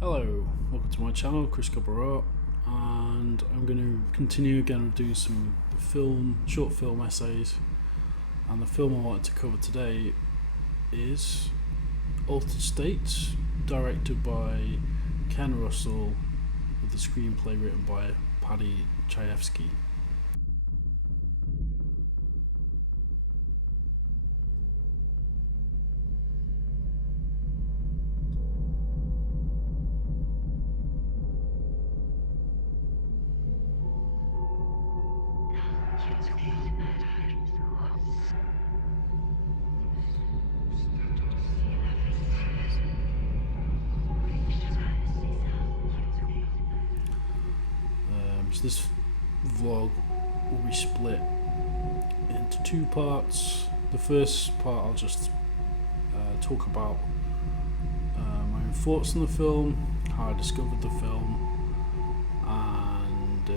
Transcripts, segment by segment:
Hello, welcome to my channel, Chris Cabaret, and I'm going to continue again with doing some short film essays. And the film I wanted to cover today is Altered States, directed by Ken Russell, with the screenplay written by Paddy Chayefsky. So this vlog will be split into two parts. The first part I'll just talk about my own thoughts on the film, how I discovered the film, and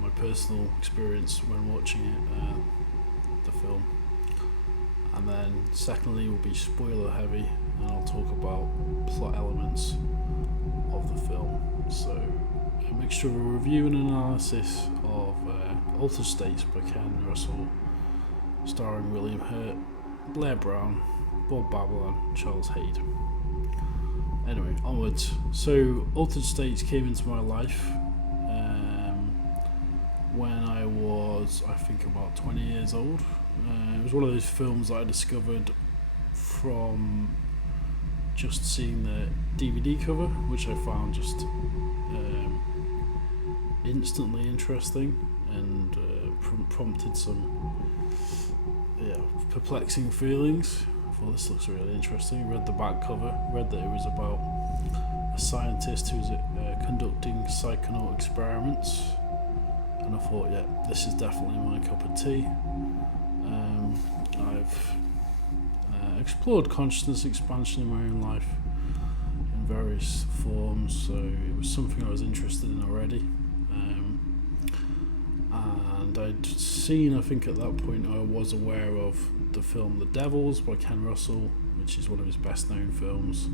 my personal experience when watching it, the film. And then secondly will be spoiler heavy, and I'll talk about plot elements of the film. So a mixture of a review and analysis of Altered States by Ken Russell, starring William Hurt, Blair Brown, Bob Balaban, Charles Hayde. Anyway, onwards. So Altered States came into my life when I was, I think, about 20 years old. It was one of those films that I discovered from just seeing the DVD cover, which I found just instantly interesting and prompted some perplexing feelings. I thought, this looks really interesting. Read the back cover, read that it was about a scientist who's conducting psychonaut experiments, and I thought, yeah, this is definitely my cup of tea. I've explored consciousness expansion in my own life in various forms, so it was something I was interested in already. And I'd seen, I think at that point, I was aware of the film The Devils by Ken Russell, which is one of his best known films.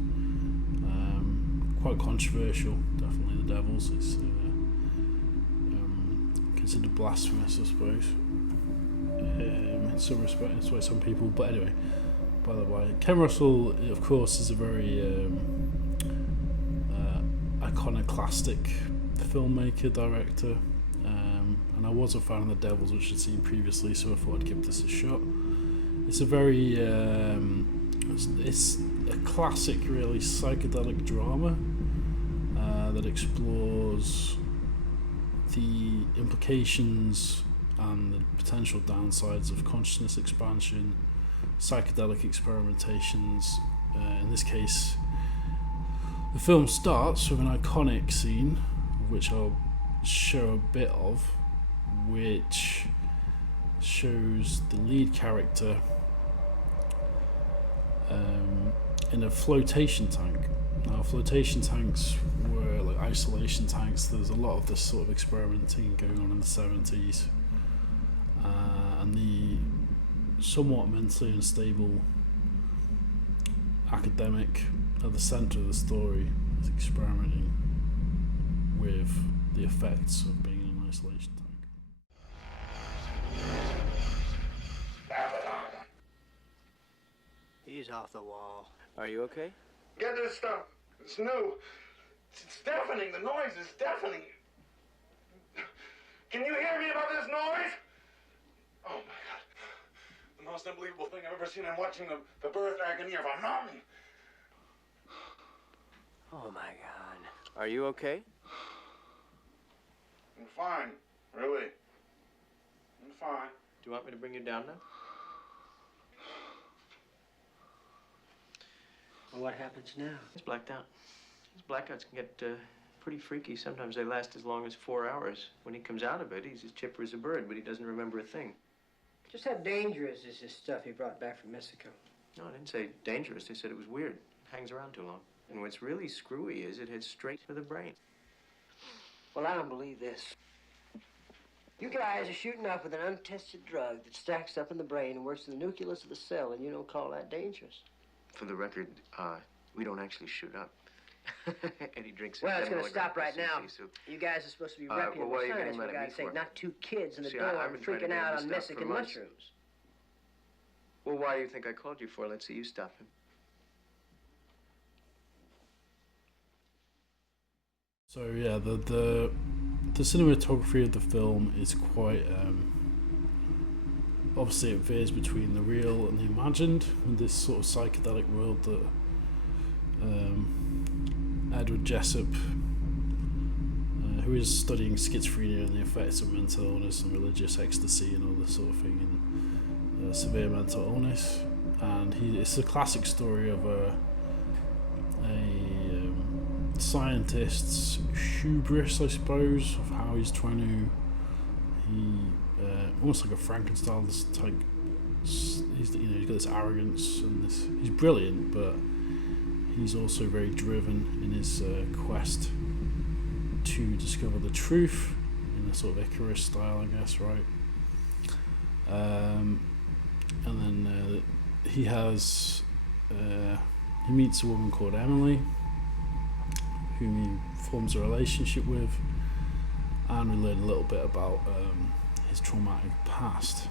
Quite controversial, definitely The Devils. It's considered blasphemous, I suppose, in some respects by some people. But anyway, by the way, Ken Russell, of course, is a very iconoclastic filmmaker, director. And I was a fan of The Devils, which I'd seen previously, so I thought I'd give this a shot. It's a very, it's a classic, really, psychedelic drama that explores the implications and the potential downsides of consciousness expansion, psychedelic experimentations. In this case, the film starts with an iconic scene, which I'll show a bit of, which shows the lead character in a flotation tank. Now, flotation tanks were like isolation tanks. There's a lot of this sort of experimenting going on in the 70s, and the somewhat mentally unstable academic at the centre of the story is experimenting with the effects of being in an isolation tank. He's off the wall. Are you okay? Get this stuff. It's new. It's deafening. The noise is deafening. Can you hear me about this noise? Oh, my God. The most unbelievable thing I've ever seen. I'm watching the birth agony of a mountain. Oh, my God. Are you okay? I'm fine. Really. I'm fine. Do you want me to bring you down now? Well, what happens now? He's blacked out. These blackouts can get pretty freaky. Sometimes they last as long as 4 hours. When he comes out of it, he's as chipper as a bird, but he doesn't remember a thing. Just how dangerous is this stuff he brought back from Mexico? No, I didn't say dangerous. They said it was weird. It hangs around too long. And what's really screwy is it heads straight for the brain. Well, I don't believe this. You guys are shooting up with an untested drug that stacks up in the brain and works in the nucleus of the cell, and you don't call that dangerous. For the record, we don't actually shoot up. And he drinks. Well, it's going to $10 stop right now. pea soup. You guys are supposed to be All right, reputable well, what are you getting scientists, mad for at me God's sake, for? not two kids in the See, door I've been trying to freaking get him out to on stop for Mexican months. mushrooms. Well, why do you think I called you for? Let's see you stop him. So yeah, the cinematography of the film is quite obviously it veers between the real and the imagined in this sort of psychedelic world that Edward Jessup, who is studying schizophrenia and the effects of mental illness and religious ecstasy and all this sort of thing, and severe mental illness, and it's a classic story of a scientist's hubris, I suppose, of how he's trying to, almost like a Frankenstein type. He's got this arrogance and this. He's brilliant, but he's also very driven in his quest to discover the truth in a sort of Icarus style, I guess, right? And then he meets a woman called Emily, whom he forms a relationship with, and we learn a little bit about his traumatic past.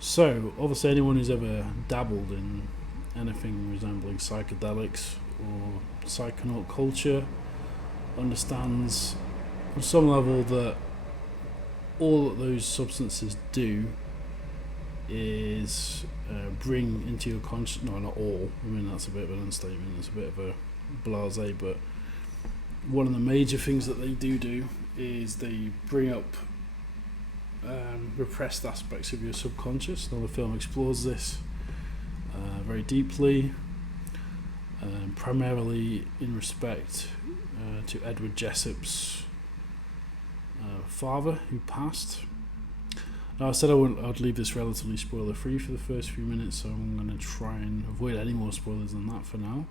So, obviously anyone who's ever dabbled in anything resembling psychedelics or psychonaut culture understands on some level that all that those substances do is bring into your conscious, no, not all, I mean that's a bit of an understatement, it's a bit of a blasé, but one of the major things that they do is they bring up repressed aspects of your subconscious. Now the film explores this very deeply, primarily in respect to Edward Jessup's father, who passed. Now I said I'd leave this relatively spoiler free for the first few minutes, so I'm going to try and avoid any more spoilers than that for now.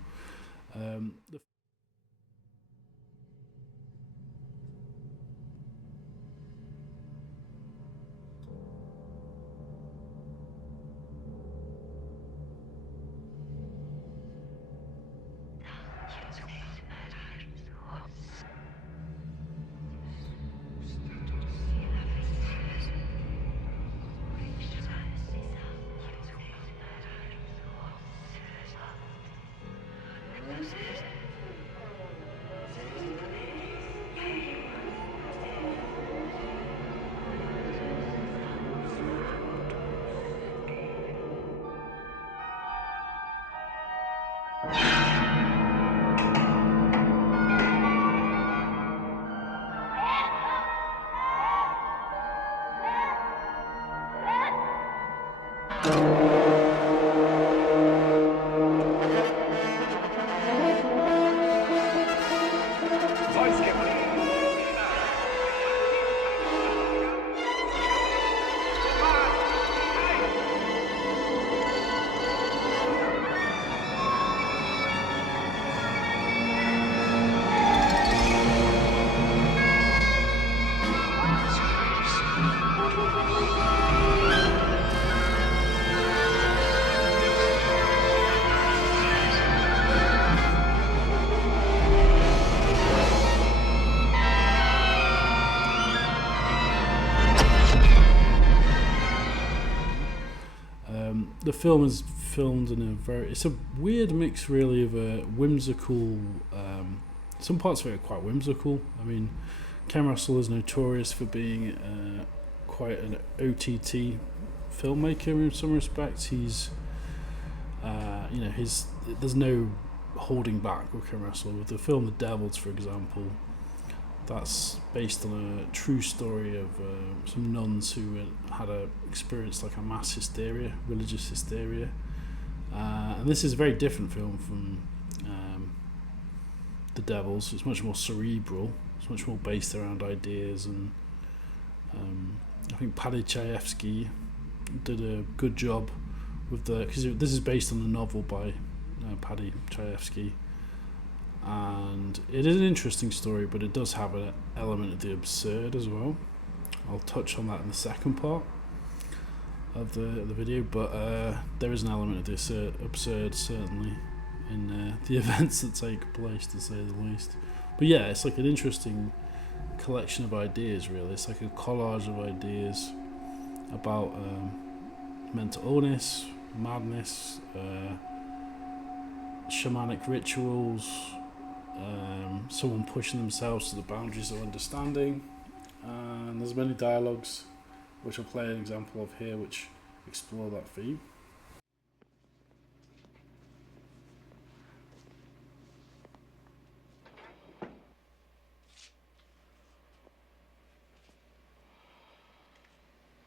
The film is filmed in it's a weird mix really of a whimsical, some parts of it are quite whimsical. I mean, Ken Russell is notorious for being quite an OTT filmmaker in some respects. He's, there's no holding back with Ken Russell. With the film The Devils, for example, that's based on a true story of some nuns who had experienced like a mass hysteria, religious hysteria, and this is a very different film from The Devils. It's much more cerebral. It's much more based around ideas, and I think Paddy Chayefsky did a good job with because this is based on a novel by Paddy Chayefsky, and it is an interesting story, but it does have an element of the absurd as well. I'll touch on that in the second part of the video, but there is an element of the absurd certainly in the events that take place, to say the least. But yeah, it's like an interesting collection of ideas, really. It's like a collage of ideas about mental illness, madness, shamanic rituals, someone pushing themselves to the boundaries of understanding, and there's many dialogues which I'll play an example of here which explore that theme.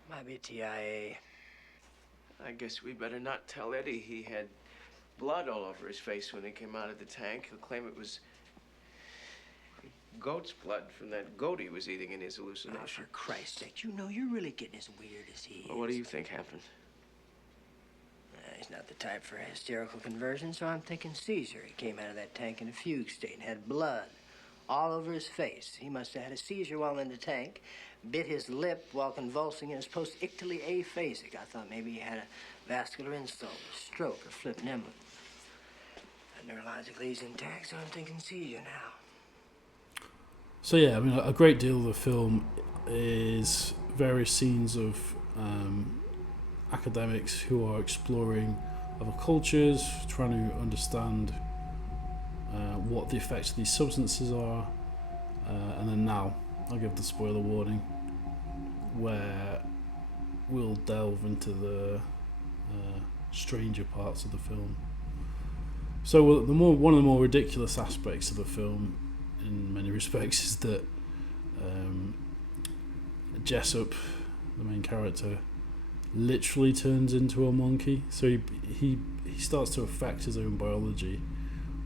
Might be TIA. I guess we better not tell Eddie he had blood all over his face when he came out of the tank. He'll claim it was goat's blood from that goat he was eating in his Oh, hallucination. for Christ's sake, you know you're really getting as weird as he is. Well, what do you think happened? He's not the type for a hysterical conversion, so I'm thinking seizure. He came out of that tank in a fugue state and had blood all over his face. He must have had a seizure while in the tank, bit his lip while convulsing, and was post-ictally aphasic. I thought maybe he had a vascular insult, a stroke, or flipped embolism. Neurologically, he's intact, so I'm thinking seizure now. So yeah, I mean, a great deal of the film is various scenes of academics who are exploring other cultures, trying to understand what the effects of these substances are, and then now I'll give the spoiler warning, where we'll delve into the stranger parts of the film. So one of the more ridiculous aspects of the film, in many respects, is that Jessup, the main character, literally turns into a monkey. So he starts to affect his own biology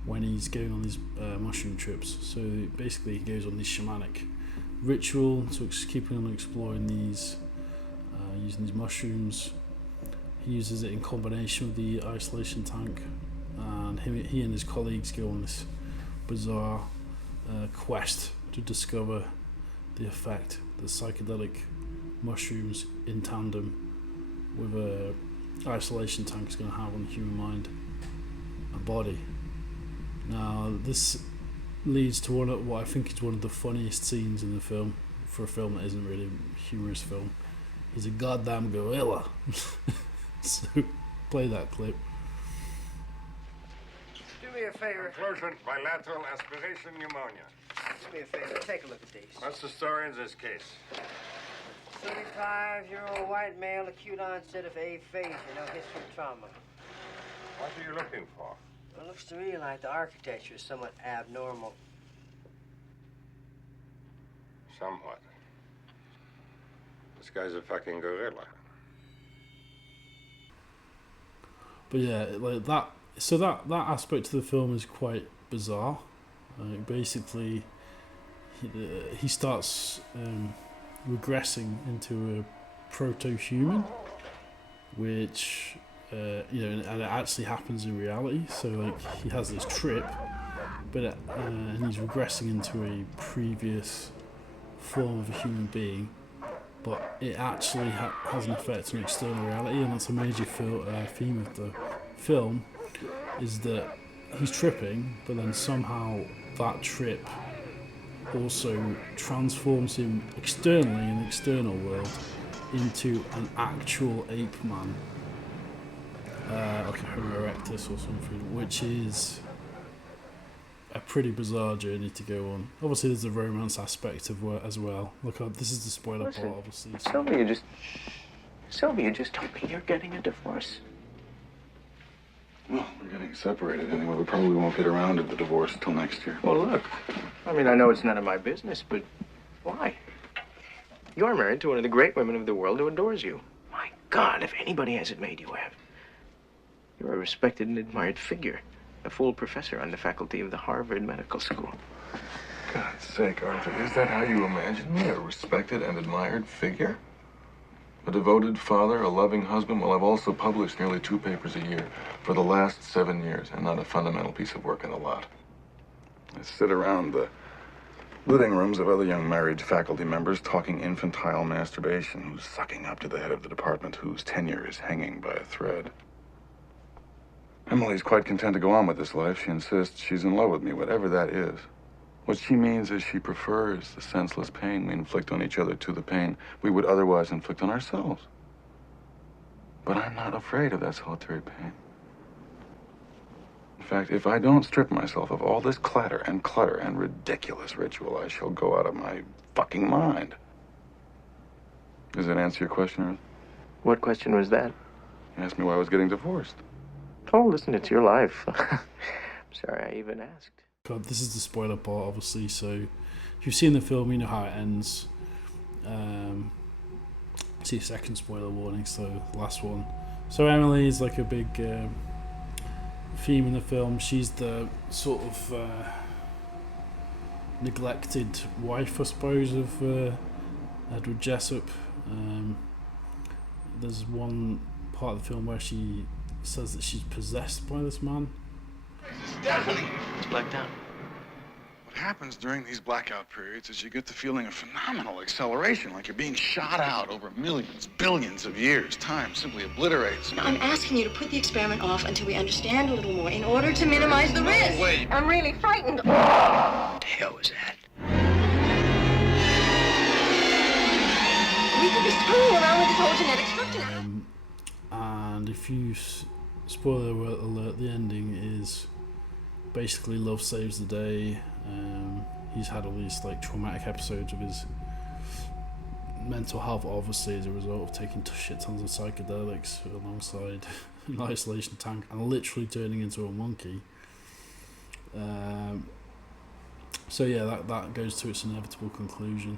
when he's going on these mushroom trips. So basically, he goes on this shamanic ritual, so keeping on exploring these, using these mushrooms. He uses it in combination with the isolation tank, and he and his colleagues go on this bizarre quest to discover the effect that psychedelic mushrooms in tandem with a isolation tank is going to have on the human mind and body. Now, this leads to what I think is one of the funniest scenes in the film, for a film that isn't really a humorous film. He's a goddamn gorilla. So, play that clip. Do me a favor. Conclusion, bilateral aspiration pneumonia. Do me a favor. Take a look at these. What's the story in this case? 35-year-old white male, acute onset of aphasia, no history of trauma. What are you looking for? Well, it looks to me like the architecture is somewhat abnormal. Somewhat. This guy's a fucking gorilla. But yeah, like that. So that aspect of the film is quite bizarre. Basically, he starts regressing into a proto-human, which and it actually happens in reality. So like he has this trip, but and he's regressing into a previous form of a human being, but it actually has an effect on external reality, and that's a major theme of the film, is that he's tripping, but then somehow that trip also transforms him externally in the external world into an actual ape man, like a Homo erectus or something, which is a pretty bizarre journey to go on. Obviously, there's a romance aspect of as well. Look, this is the spoiler part, obviously. Sylvia just told me you're getting a divorce. Well, we're getting separated anyway. We probably won't get around to the divorce until next year. Well, look, I mean, I know it's none of my business, but why? You're married to one of the great women of the world who adores you. My God, if anybody has it made, you have. You're a respected and admired figure, a full professor on the faculty of the Harvard Medical School. God's sake, Arthur, is that how you imagine me? A respected and admired figure? A devoted father, a loving husband. Well, I've also published nearly 2 papers a year for the last 7 years, and not a fundamental piece of work in the lot. I sit around the living rooms of other young married faculty members talking infantile masturbation, who's sucking up to the head of the department whose tenure is hanging by a thread. Emily's quite content to go on with this life. She insists she's in love with me, whatever that is. What she means is she prefers the senseless pain we inflict on each other to the pain we would otherwise inflict on ourselves. But I'm not afraid of that solitary pain. In fact, if I don't strip myself of all this clatter and clutter and ridiculous ritual, I shall go out of my fucking mind. Does that answer your question, Earth? What question was that? You asked me why I was getting divorced. Oh, listen, it's your life. I'm sorry I even asked. God, this is the spoiler part, obviously, so if you've seen the film, you know how it ends. See a second spoiler warning, so the last one. So Emily is like a big theme in the film. She's the sort of neglected wife, I suppose, of Edward Jessup. There's one part of the film where she says that she's possessed by this man. It's deafening. It's blacked out. What happens during these blackout periods is you get the feeling of phenomenal acceleration, like you're being shot out over millions, billions of years. Time simply obliterates. I'm asking you to put the experiment off until we understand a little more in order to minimize the risk. Wait. I'm really frightened. What the hell was that? We could be screwing around with this whole genetic structure now. And if you spoiler alert, the ending is basically love saves the day. He's had all these like traumatic episodes of his mental health, obviously as a result of taking shit tons of psychedelics alongside an isolation tank and literally turning into a monkey. So yeah, that goes to its inevitable conclusion.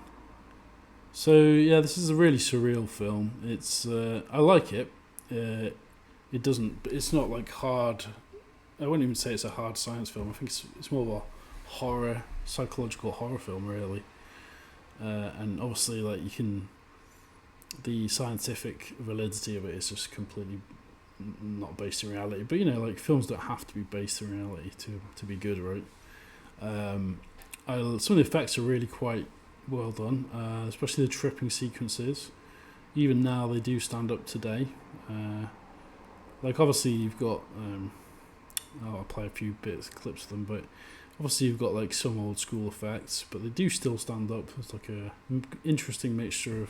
So yeah, this is a really surreal film. It's I like it. It doesn't. It's not like hard. I wouldn't even say it's a hard science film. I think it's more of a horror, psychological horror film, really. And obviously, like the scientific validity of it is just completely not based in reality. But you know, like films don't have to be based in reality to be good, right? Some of the effects are really quite well done, especially the tripping sequences. Even now, they do stand up today. Like obviously you've got I'll play a few clips of them, but obviously you've got like some old school effects, but they do still stand up. It's like a interesting mixture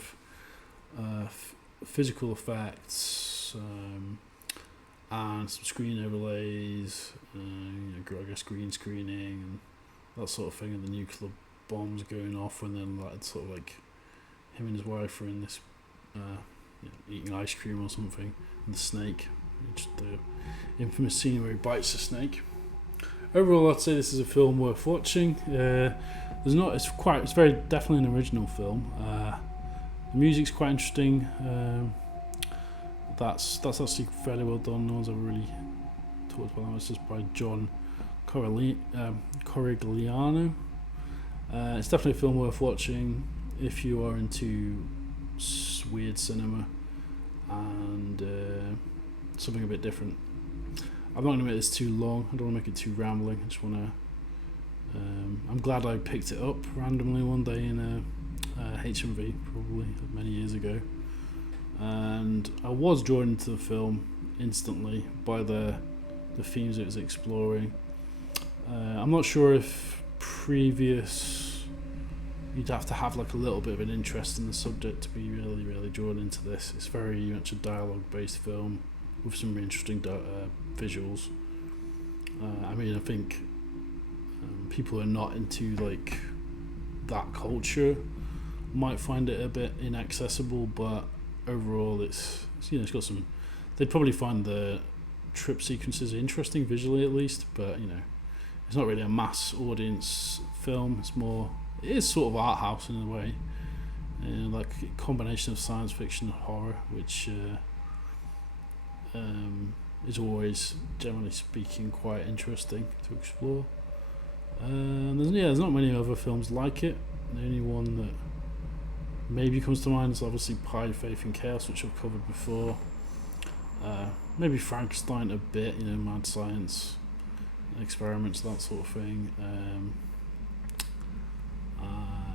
of physical effects and some screen overlays, I guess green screening and that sort of thing, and the nuclear bombs going off, and then like sort of like him and his wife are in this eating ice cream or something, and the snake. Just the infamous scene where he bites the snake. Overall, I'd say this is a film worth watching. It's very definitely an original film. The music's quite interesting. That's actually fairly well done. No one's ever really talked about that. It's just by John Corigliano. It's definitely a film worth watching if you are into weird cinema and something a bit different. I'm not going to make this too long. I don't want to make it too rambling. I just want to I'm glad I picked it up randomly one day in a HMV probably many years ago, and I was drawn into the film instantly by the themes it was exploring. I'm not sure if you'd have to have like a little bit of an interest in the subject to be really, really drawn into this. It's very much a dialogue-based film with some interesting visuals. I think people who are not into like that culture might find it a bit inaccessible, but overall it's got some. They'd probably find the trip sequences interesting visually at least, but it's not really a mass audience film. It is sort of art house in a way, like a combination of science fiction and horror, which is always, generally speaking, quite interesting to explore. There's not many other films like it. The only one that maybe comes to mind is obviously Pi, Faith and Chaos, which I've covered before. Maybe Frankenstein a bit, you know, mad science experiments, that sort of thing.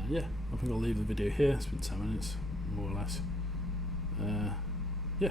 Yeah, I think I'll leave the video here. It's been 10 minutes, more or less. Yeah.